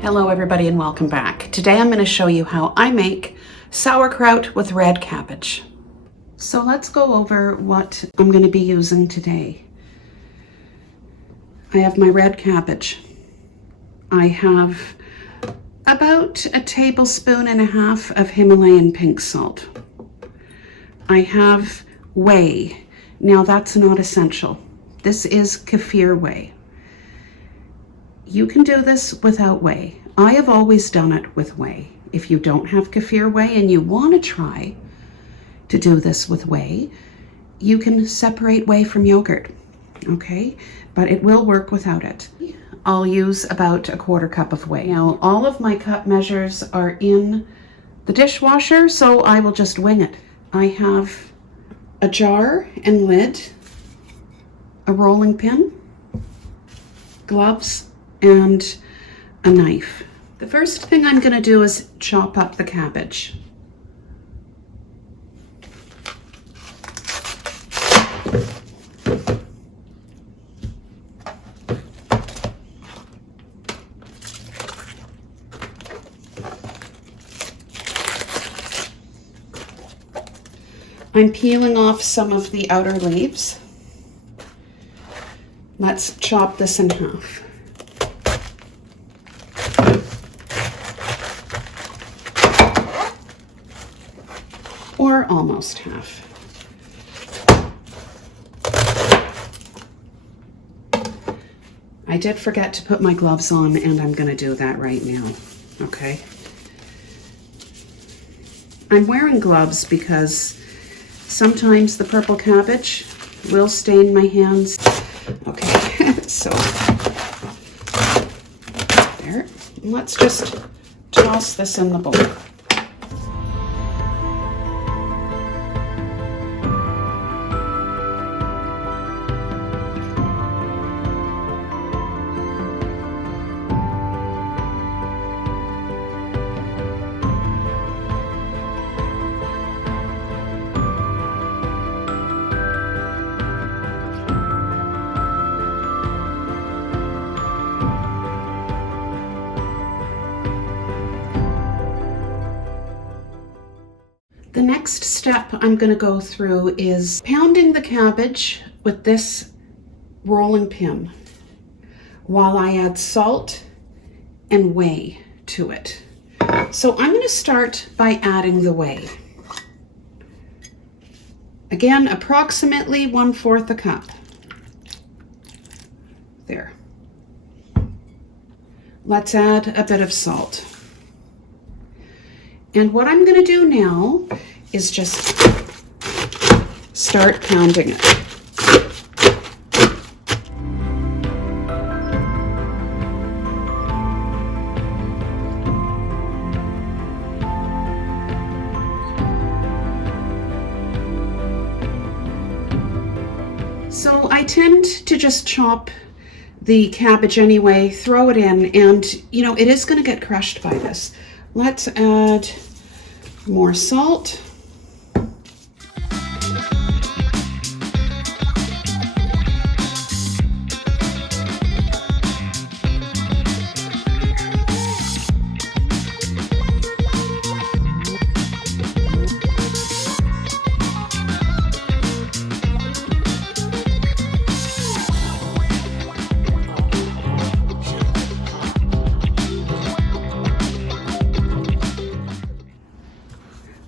Hello everybody and welcome back. Today I'm going to show you how I make sauerkraut with red cabbage. So let's go over what I'm going to be using today. I have my red cabbage. I have about 1.5 tablespoons of Himalayan pink salt. I have whey. Now that's not essential. This is kefir whey. You can do this without whey. I have always done it with whey. If you don't have kefir whey and you want to try to do this with whey, you can separate whey from yogurt, okay? But it will work without it. I'll use about 1/4 cup of whey. Now, all of my cup measures are in the dishwasher, so I will just wing it. I have a jar and lid, a rolling pin, gloves, and a knife. The first thing I'm going to do is chop up the cabbage. I'm peeling off some of the outer leaves. Let's chop this in half. Or almost half. I did forget to put my gloves on, and I'm going to do that right now, okay? I'm wearing gloves because sometimes the purple cabbage will stain my hands. Okay, so there. Let's just toss this in the bowl. The next step I'm going to go through is pounding the cabbage with this rolling pin while I add salt and whey to it. So I'm going to start by adding the whey. Again, approximately 1/4 cup. There. Let's add a bit of salt. And what I'm going to do now is just start pounding it. So I tend to just chop the cabbage anyway, throw it in, and you know, it is going to get crushed by this. Let's add more salt.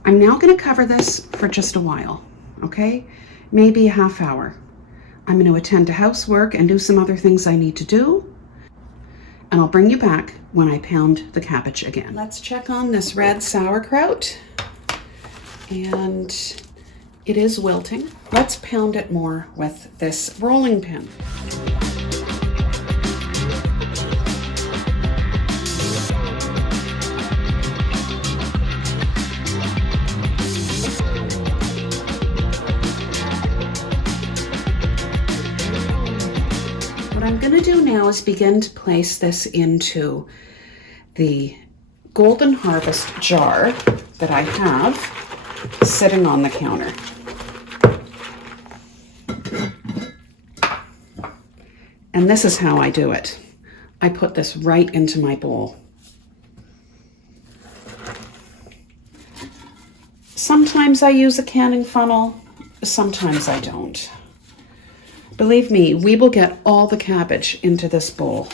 I'm now going to cover this for just a while, okay? Maybe a half hour. I'm going to attend to housework and do some other things I need to do, and I'll bring you back when I pound the cabbage again. Let's check on this red sauerkraut, and it is wilting. Let's pound it more with this rolling pin. What I'm going to do now is begin to place this into the Golden Harvest jar that I have sitting on the counter. And this is how I do it. I put this right into my bowl. Sometimes I use a canning funnel, sometimes I don't. Believe me, we will get all the cabbage into this bowl.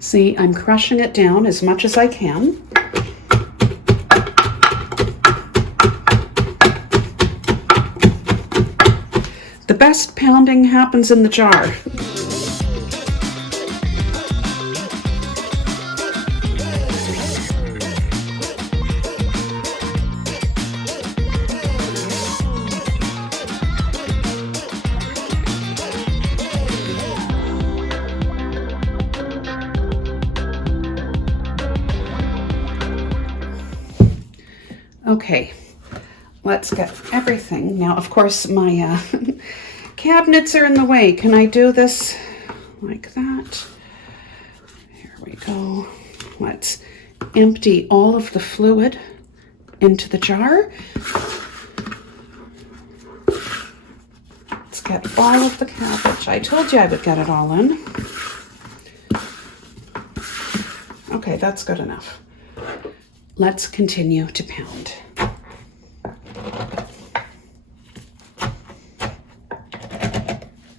See, I'm crushing it down as much as I can. The best pounding happens in the jar. Okay, let's get everything. Now, of course, my cabinets are in the way. Can I do this like that? Here we go. Let's empty all of the fluid into the jar. Let's get all of the cabbage. I told you I would get it all in. Okay, that's good enough. Let's continue to pound.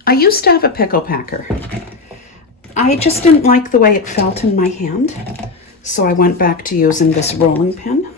I used to have a pickle packer. I just didn't like the way it felt in my hand, so I went back to using this rolling pin.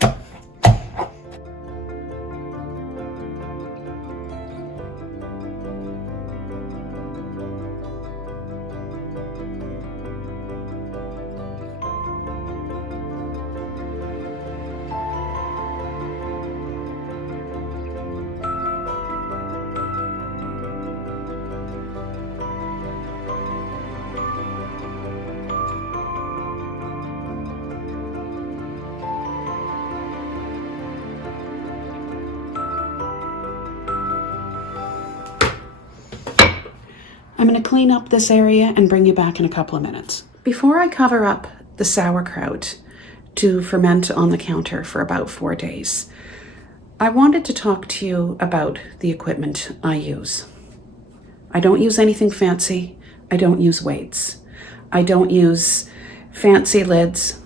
I'm going to clean up this area and bring you back in a couple of minutes. Before I cover up the sauerkraut to ferment on the counter for about 4 days, I wanted to talk to you about the equipment I use. I don't use anything fancy. I don't use weights. I don't use fancy lids.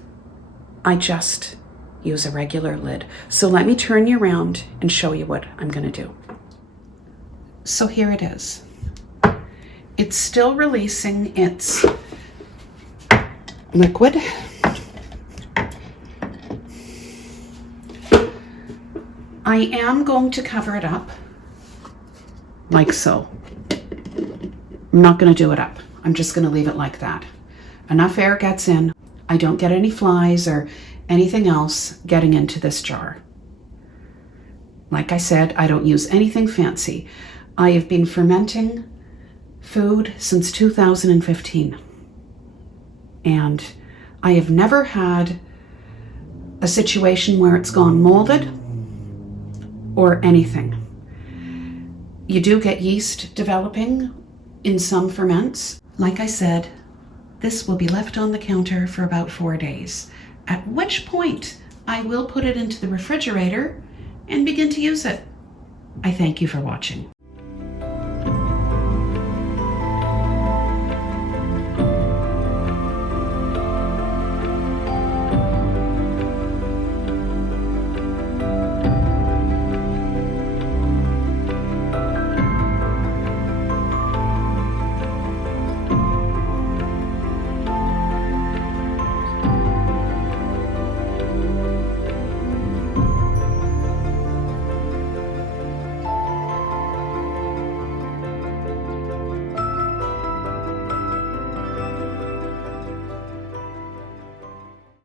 I just use a regular lid. So let me turn you around and show you what I'm going to do. So here it is. It's still releasing its liquid. I am going to cover it up like so. I'm not going to do it up. I'm just going to leave it like that. Enough air gets in. I don't get any flies or anything else getting into this jar. Like I said, I don't use anything fancy. I have been fermenting food since 2015. And I have never had a situation where it's gone molded or anything. You do get yeast developing in some ferments. Like I said, this will be left on the counter for about 4 days, at which point I will put it into the refrigerator and begin to use it. I thank you for watching.